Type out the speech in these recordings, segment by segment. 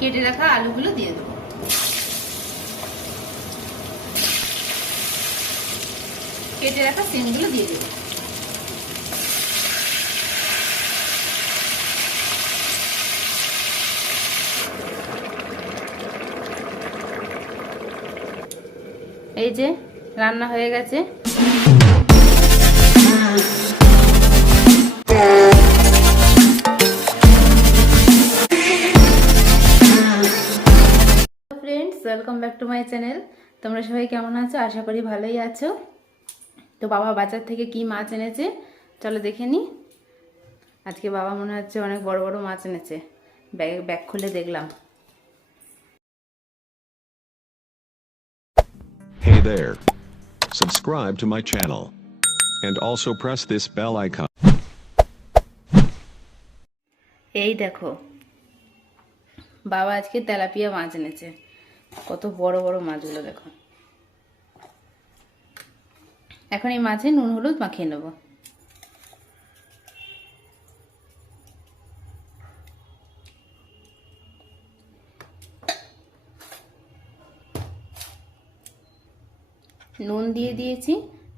কেটে রাখা আলুগুলো দিয়ে দেবো। কেটে রাখা সিমগুলো দিয়ে দেবো। এই যে রান্না হয়ে গেছে। Welcome back to my channel. তোমরা সবাই কেমন আছো? আশা করি ভালোই আছো। তো বাবা বাজার থেকে কি মাছ এনেছে? চলো দেখে নি। আজকে বাবা মনে হচ্ছে অনেক বড় বড় মাছ এনেছে। ব্যাগ ব্যাগ খুলে দেখলাম। Hey there. Subscribe to my channel. And also press this bell icon. এই দেখো। বাবা আজকে তেলাপিয়া মাছ এনেছে। কত বড় বড় মাছগুলো দেখো। এখন এই মাছে নুন, হলুদ মাখিয়ে নেব। নুন দিয়ে দিয়েছি,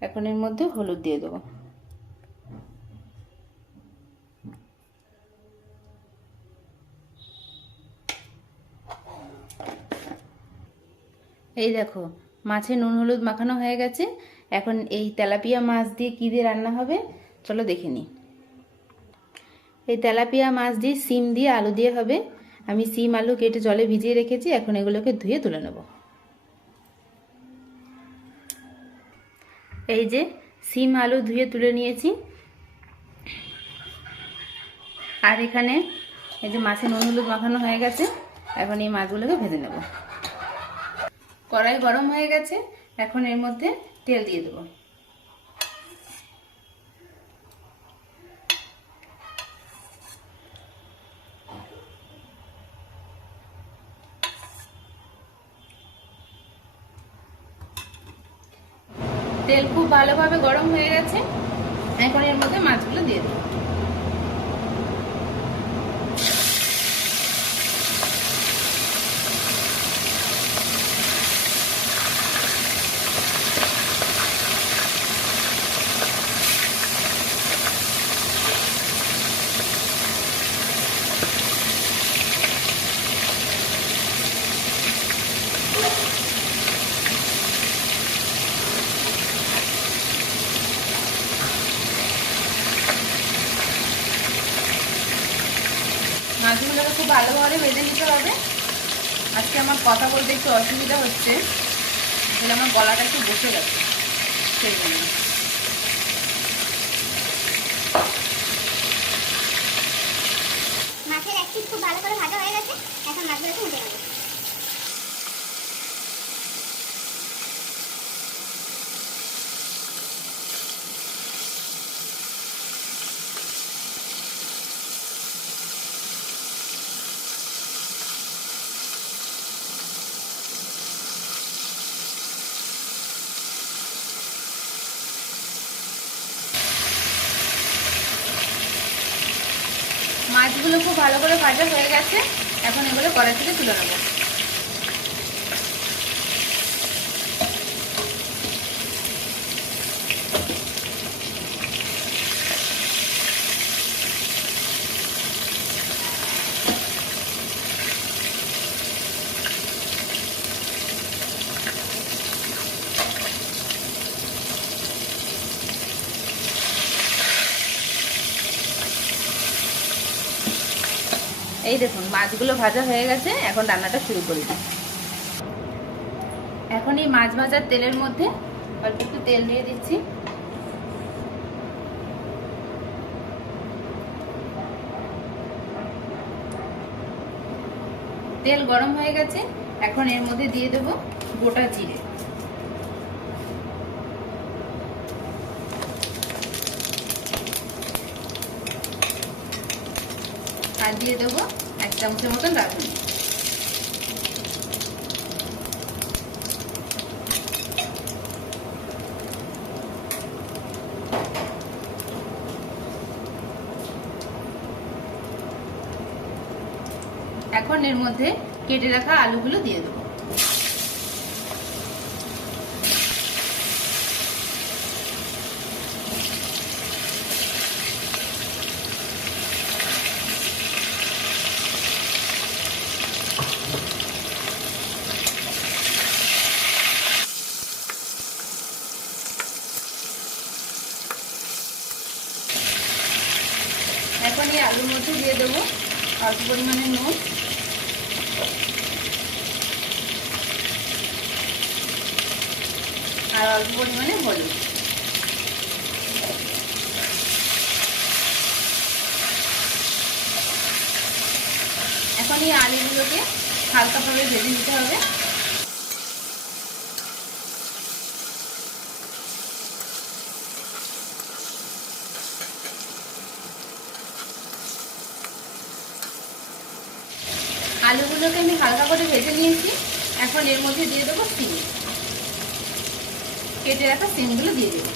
এখন এর মধ্যে হলুদ দিয়ে দেবো। এই দেখো, মাছে নুন, হলুদ মাখানো হয়ে গেছে। এখন এই তেলাপিয়া মাছ দিয়ে কী দিয়ে রান্না হবে? চলো দেখে নিই। এই তেলাপিয়া মাছ দিয়ে সিম দিয়ে আলু দিয়ে হবে। আমি সিম, আলু কেটে জলে ভিজিয়ে রেখেছি, এখন এগুলোকে ধুয়ে তুলে নেব। এই যে সিম, আলু ধুয়ে তুলে নিয়েছি। আর এখানে এই যে মাছে নুন, হলুদ মাখানো হয়ে গেছে, এখন এই মাছগুলোকে ভেজে নেব। কড়াই গরম হয়ে গেছে। এখন এর মধ্যে তেল দিয়ে দেবো। তেল খুব ভালোভাবে গরম হয়ে গেছে। এখন এর মধ্যে মাছগুলো দিয়ে দেবো। মাছগুলোকে খুব ভালোভাবে ভেজে নিতে হবে। আজকে আমার কথা বলতে একটু অসুবিধা হচ্ছে, তাহলে আমার গলাটা একটু বসে গেছে। সেই জন্য। মাছের এক পিস খুব ভালো করে ভাজা হয়ে গেছে, এখন মাছগুলোকে উঠে নেব। মাছগুলো খুব ভালো করে ভাজা হয়ে গেছে এখন এগুলো কড়াই থেকে তুলে নেব। এই দেখুন, মাছগুলো ভাজা হয়ে গেছে, এখন রান্নাটা শুরু করে এখন এই মাছ ভাজার তেলের মধ্যে অল্প একটু তেল দিয়ে দিচ্ছি। তেল গরম হয়ে গেছে, এখন এর মধ্যে দিয়ে দেব গোটা জিরে। দিয়ে দেবো এক চামচের মতন রাঁধুনি। এখন এর মধ্যে কেটে রাখা আলুগুলো দিয়ে দেবো এখন এই আলুর মধ্যে দিয়ে দেবো অল্প পরিমাণে নুন। আর অল্প পরিমাণে হলুদ। এখন এই আলুগুলোকে হালকাভাবে ভেজে নিতে হবে। আলুগুলোকে আমি হালকা করে ভেজে নিয়েছি। এখন এর মধ্যে দিয়ে দেবো সিম। কেটে রাখা সিমগুলো দিয়ে দেবো।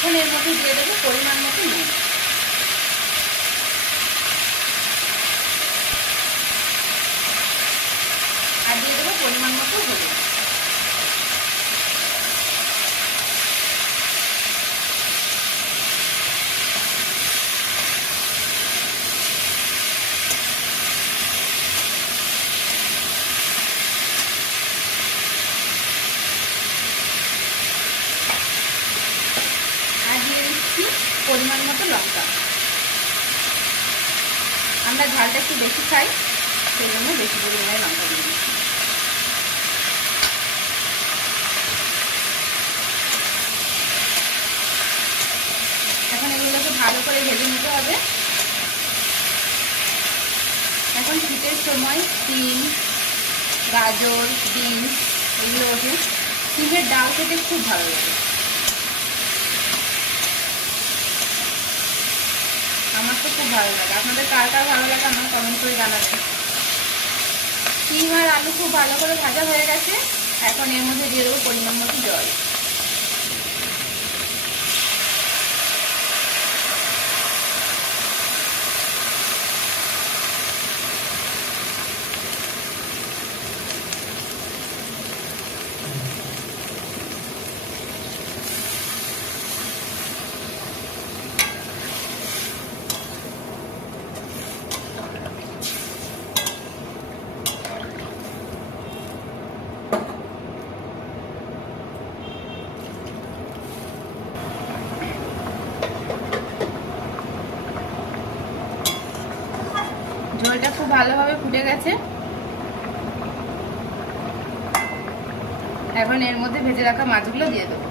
এখন এর মধ্যে দিয়ে দেবো পরিমাণ মতো নুন আর দিয়ে দেবো পরিমাণ মতো হলুদ আর দিয়ে দিচ্ছি পরিমাণ মতো লঙ্কা আমরা ঝালটা একটু বেশি খাই, সেই জন্য বেশি পরিমাণে লঙ্কা দিয়ে এখন এগুলোকে ভালো করে ভেজে নিতে হবে। এখন শীতের সময় সিম, গাজর, বিনস, এগুলো ওঠে সিমের ডাল খেতে খুব ভালো লাগে। আমার তো খুব ভালো লাগে। আপনাদের কার কার ভালো লাগে আমার কমেন্ট করে জানাবেন। সিম আর আলু খুব ভালো করে ভাজা হয়ে গেছে, এখন এর মধ্যে দিয়ে দেবো পরিমাণ মতো জল ঝোলটা খুব ভালোভাবে ফুটে গেছে। এখন এর মধ্যে ভেজে রাখা মাছগুলো দিয়ে দেবো।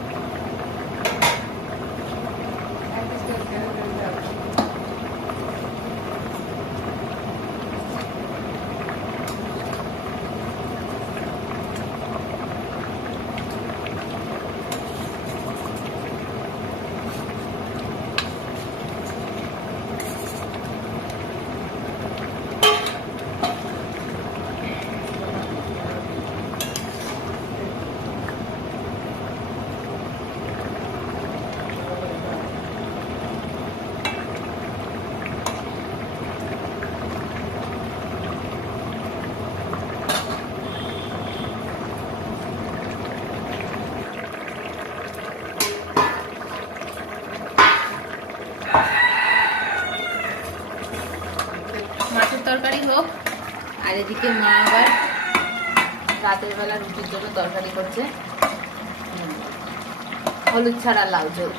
মাছের তরকারি হোক, আর এদিকে মা আবার রাতের বেলা রুটির জন্য তরকারি করছে। হলুদ ছাড়া লাউ ঝোল।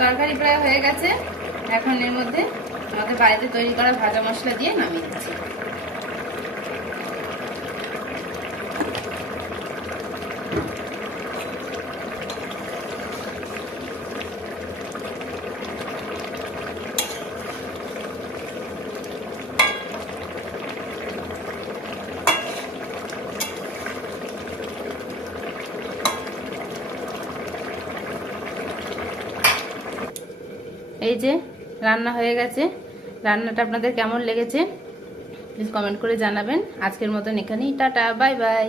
তরকারি প্রায় হয়ে গেছে। এখন এর মধ্যে আমাদের বাড়িতে তৈরি করা ভাজা মশলা দিয়ে নামিয়ে দিচ্ছি। এই যে রান্না হয়ে গেছে। রান্নাটা আপনাদের কেমন লেগেছে? প্লিজ কমেন্ট করে জানাবেন। আজকের মতন এখানেই। Tata, bye bye.